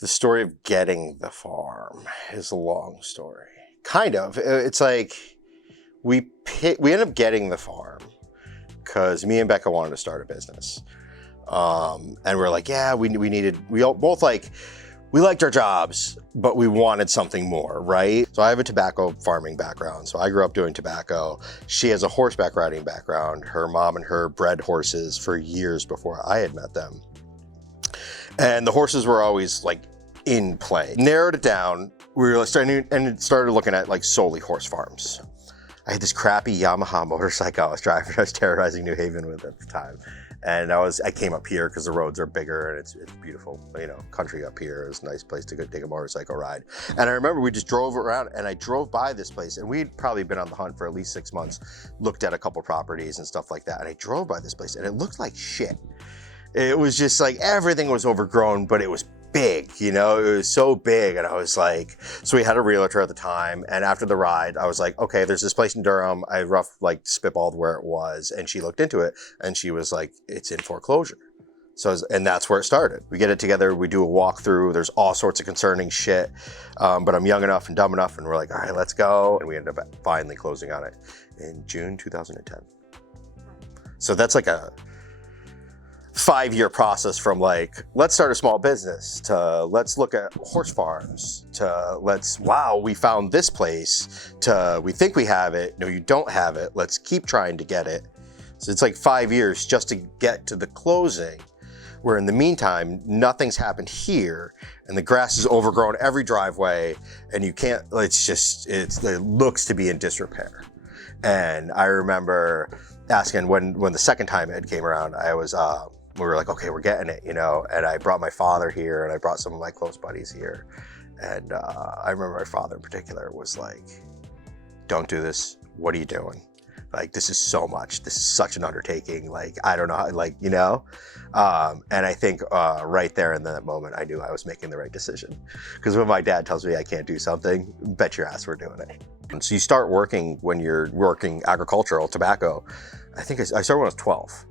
The story of getting the farm is a long story. Kind of. It's like we ended up getting the farm because me and Becca wanted to start a business. And we're like, yeah, we both we liked our jobs, but we wanted something more, right? So I have a tobacco farming background. So I grew up doing tobacco. She has a horseback riding background. Her mom and her bred horses for years before I had met them. And the horses were always like in play. Narrowed it down. We were started looking at like solely horse farms. I had this crappy Yamaha motorcycle I was driving. I was terrorizing New Haven with at the time. And I came up here because the roads are bigger and it's beautiful. You know, country up here is a nice place to go take a motorcycle ride. And I remember we just drove around and I drove by this place and we'd probably been on the hunt for at least 6 months, looked at a couple properties and stuff like that. And I drove by this place and it looked like shit. It was just like everything was overgrown, but it was big, you know, it was so big. And I was like, so we had a realtor at the time. And after the ride, I was like, okay, there's this place in Durham. I spitballed where it was. And she looked into it and she was like, it's in foreclosure. And that's where it started. We get it together. We do a walkthrough. There's all sorts of concerning shit. But I'm young enough and dumb enough. And we're like, all right, let's go. And we ended up finally closing on it in June 2010. So that's like a 5-year process from like, let's start a small business to let's look at horse farms to wow, we found this place to we think we have it. No, you don't have it. Let's keep trying to get it. So it's like 5 years just to get to the closing, where in the meantime, nothing's happened here and the grass is overgrown every driveway and you can't, it looks to be in disrepair. And I remember asking when the second time Ed came around, we were like, okay, we're getting it, you know? And I brought my father here and I brought some of my close buddies here. And I remember my father in particular was like, don't do this. What are you doing? Like, this is so much. This is such an undertaking. Like, I don't know how, like, you know? And I think right there in that moment, I knew I was making the right decision. Because when my dad tells me I can't do something, bet your ass we're doing it. And so you start working when you're working agricultural tobacco. I think I started when I was 12.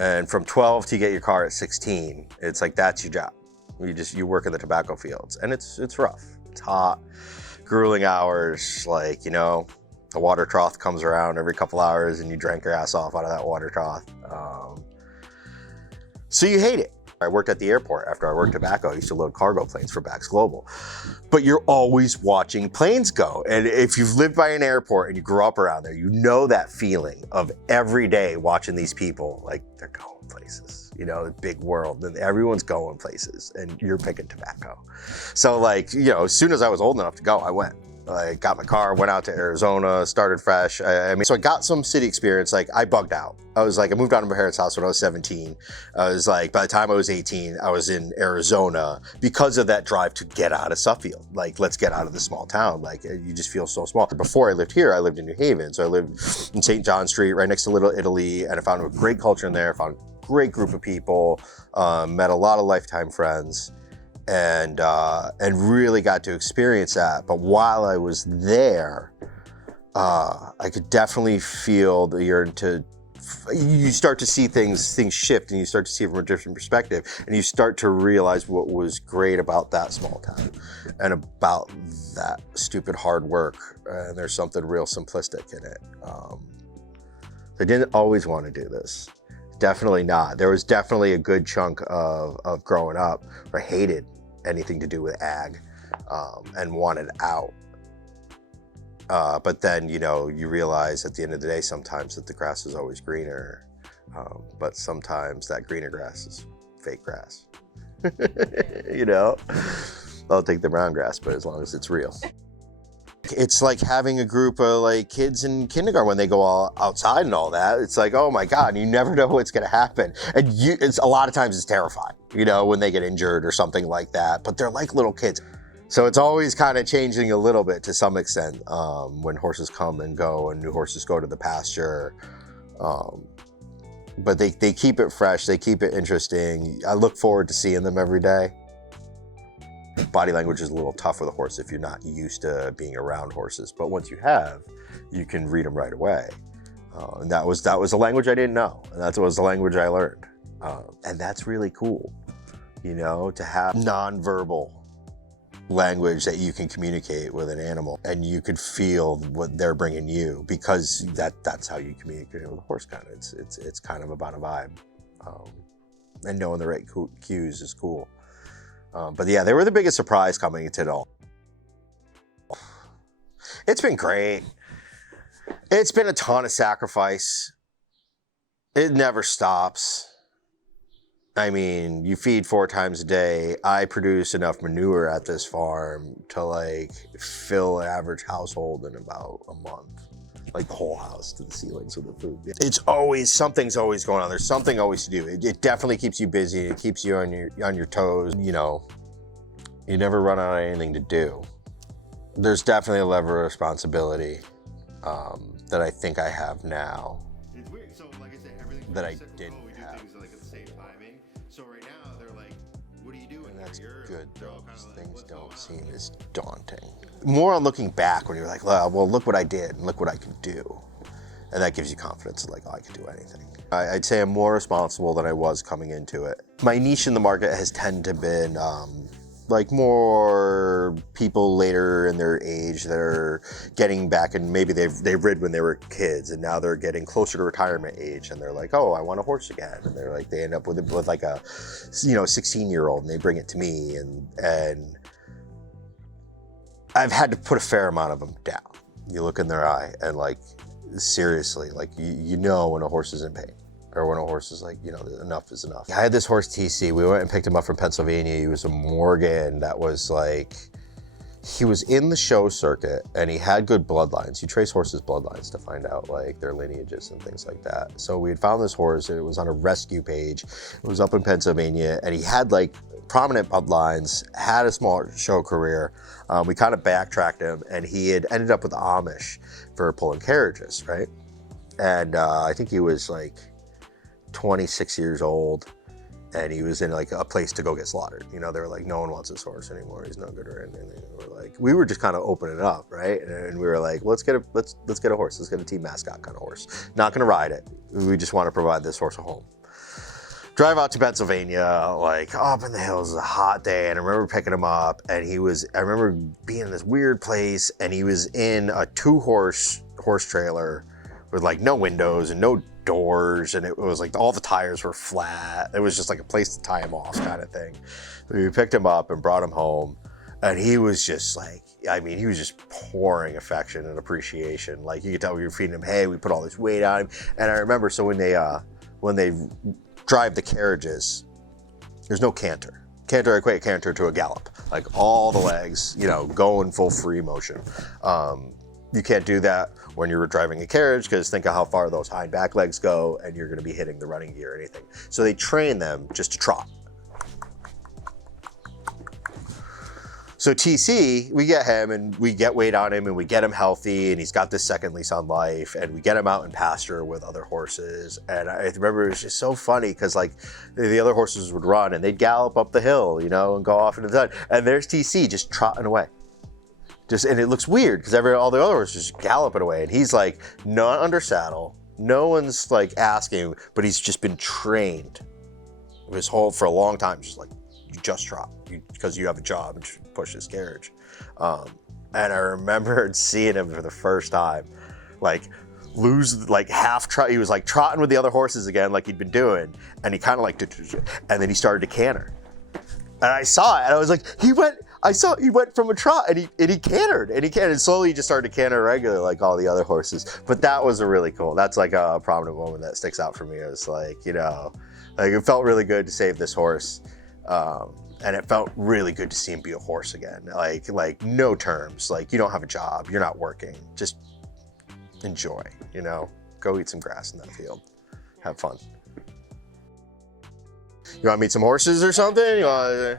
And from 12 to you get your car at 16, it's like, that's your job. You work in the tobacco fields and it's rough. It's hot, grueling hours. Like, you know, the water trough comes around every couple hours and you drank your ass off out of that water trough. So you hate it. I worked at the airport after I worked tobacco. I used to load cargo planes for Bax Global. But you're always watching planes go. And if you've lived by an airport and you grew up around there, you know that feeling of every day watching these people, like they're going places, you know, big world, and everyone's going places and you're picking tobacco. So like, you know, as soon as I was old enough to go, I went. I got my car, went out to Arizona, started fresh. So I got some city experience. Like, I bugged out. I moved out of my parents' house when I was 17. I was like, by the time I was 18, I was in Arizona because of that drive to get out of Suffield. Like, let's get out of the small town. Like, you just feel so small. Before I lived here, I lived in New Haven. So I lived in St. John Street, right next to Little Italy. And I found a great culture in there. I found a great group of people, met a lot of lifetime friends. And really got to experience that. But while I was there, I could definitely feel that you start to see things shift and you start to see it from a different perspective and you start to realize what was great about that small town and about that stupid hard work. And there's something real simplistic in it. I didn't always want to do this. Definitely not. There was definitely a good chunk of growing up where I hated anything to do with ag and wanted out. But then, you know, you realize at the end of the day, sometimes that the grass is always greener, but sometimes that greener grass is fake grass. You know, I'll take the brown grass, but as long as it's real. It's like having a group of like kids in kindergarten when they go all outside and all that. It's like, oh my God, you never know what's gonna happen. And it's a lot of times it's terrifying, you know, when they get injured or something like that, but they're like little kids. So it's always kind of changing a little bit to some extent when horses come and go and new horses go to the pasture. But they keep it fresh, they keep it interesting. I look forward to seeing them every day. Body language is a little tough with a horse if you're not used to being around horses, but once you have, you can read them right away. And that was a language I didn't know, and that was the language I learned. And that's really cool. you know, to have nonverbal language that you can communicate with an animal and you could feel what they're bringing you, because that's how you communicate with a horse. Kind of, it's kind of about a vibe, and knowing the right cues is cool. But yeah, they were the biggest surprise coming into it all. It's been great. It's been a ton of sacrifice. It never stops. I mean, you feed 4 times a day. I produce enough manure at this farm to like fill an average household in about a month. Like the whole house to the ceilings with the food. It's always, something's always going on. There's something always to do. It definitely keeps you busy. It keeps you on your toes. You know, you never run out of anything to do. There's definitely a level of responsibility that I think I have now. It's weird. So, like I said, everything that I didn't have. Things like at the same timing. So right now they're like, "What are you doing?" And that's good though. Like, things don't seem as daunting. More on looking back when you're like, well, look what I did and look what I could do, and that gives you confidence. Like, oh, I could do anything. I'd say I'm more responsible than I was coming into it. My niche in the market has tended to been like more people later in their age that are getting back, and maybe they've rid when they were kids and now they're getting closer to retirement age and they're like, oh, I want a horse again. And they're like, they end up with like a, you know, 16-year-old and they bring it to me, and I've had to put a fair amount of them down. You look in their eye and like, seriously, like you know when a horse is in pain. Or when a horse is like, you know, enough is enough. I had this horse, TC. We went and picked him up from Pennsylvania. He was a Morgan that was like, he was in the show circuit and he had good bloodlines. You trace horses' bloodlines to find out like their lineages and things like that. So we had found this horse and it was on a rescue page. It was up in Pennsylvania and he had like prominent bloodlines, had a small show career. We kind of backtracked him and he had ended up with the Amish for pulling carriages, right? And I think he was like 26 years old and he was in like a place to go get slaughtered. You know, they were like, no one wants this horse anymore. He's no good or anything. We were just kind of opening it up, right? And we were like, let's get a horse. Let's get a team mascot kind of horse. Not gonna ride it. We just want to provide this horse a home. Drive out to Pennsylvania, like up in the hills, it was a hot day, and I remember picking him up, and I remember being in this weird place, and he was in a 2-horse trailer with like no windows and no doors, and it was like all the tires were flat. It was just like a place to tie him off kind of thing. We picked him up and brought him home, and he was just like, I mean, he was just pouring affection and appreciation. Like you could tell we were feeding him hay, we put all this weight on him. And I remember, so when they drive the carriages, there's no canter. I equate canter to a gallop, like all the legs, you know, go in full free motion. You can't do that when you're driving a carriage, because think of how far those hind back legs go and you're going to be hitting the running gear or anything. So they train them just to trot. So TC, we get him and we get weight on him and we get him healthy, and he's got this second lease on life, and we get him out in pasture with other horses. And I remember it was just so funny because like the other horses would run and they'd gallop up the hill, you know, and go off into the sun. And there's TC just trotting away. And it looks weird because all the other horses just galloping away, and he's like not under saddle. No one's like asking, but he's just been trained for a long time. Just like, you just trot because you have a job and push this carriage. And I remember seeing him for the first time, like lose like half trot. He was like trotting with the other horses again, like he'd been doing, and he kind of like, and then he started to canter. And I saw it, and I was like, he went from a trot, and he cantered, and slowly he just started to canter regular like all the other horses. But that was a really cool, that's like a prominent moment that sticks out for me. It was like, you know, like it felt really good to save this horse. And it felt really good to see him be a horse again. Like no terms, like you don't have a job, you're not working, just enjoy, you know, go eat some grass in that field, have fun. You want to meet some horses or something? You want to...